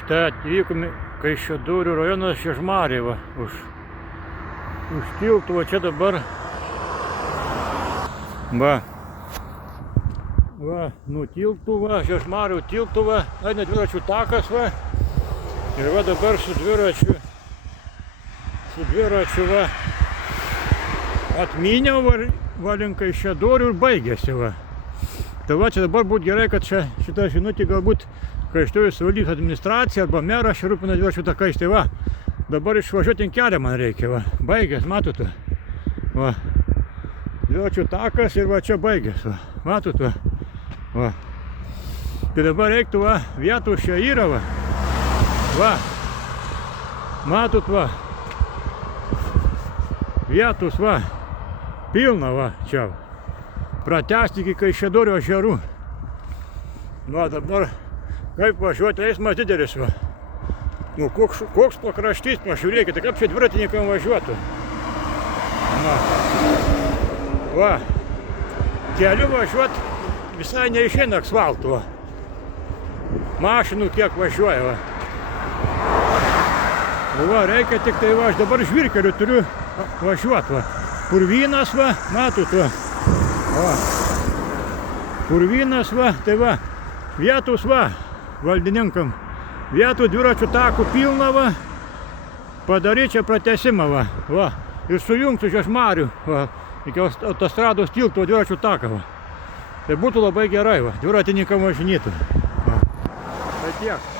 Štai atvykome Kaišiadorių rajonas Žiežmariai va, už tiltų, va čia dabar va, nuo tiltų va, Žiežmarių tiltų va, eina dviračių takas va, ir va dabar su dviračiu va, atmyniau va link Kaišiadorių ir baigėsi va. Tai va, čia dabar būtų gerai, kad šitą žinutį galbūt Kaišiadorių savivaldybės administracija arba meras čia rūpina dviračių takais. Tai va, dabar išvažiuoti ant kelio man reikia va. Baigės, matote? Va. Dviračių takas ir va čia baigės va. Matote? Va. Tai dabar reiktų va, vietų čia yra va. Va. Matot va. Vietus va. Pilna va čia. Pratęsti iki Kaišiadorių ežerų. Va dabar kaip važiuoti, eismas didelis va. Nu, koks pakraštys, pažiūrėkite, kaip čia dviratininkam važiuotų. Va. Keliu važiuoti visai neišeina asfaltų va. Mašinų kiek važiuoja va. Va, reikia tik tai va, aš dabar žvyrkeliu turiu važiuoti va. Purvynas va, matot va. Va. Purvynas va, tai va. Vietus va, valdininkam. Vietų dviračių takų pilna va. Padaryti čia pratęsimą va. Va. Ir sujungti Žiežmarių va. Iki autostrados tilto dviračių taką va. Tai būtų labai gerai va. Dviratininkam važinėtų. Va. Tai tiek.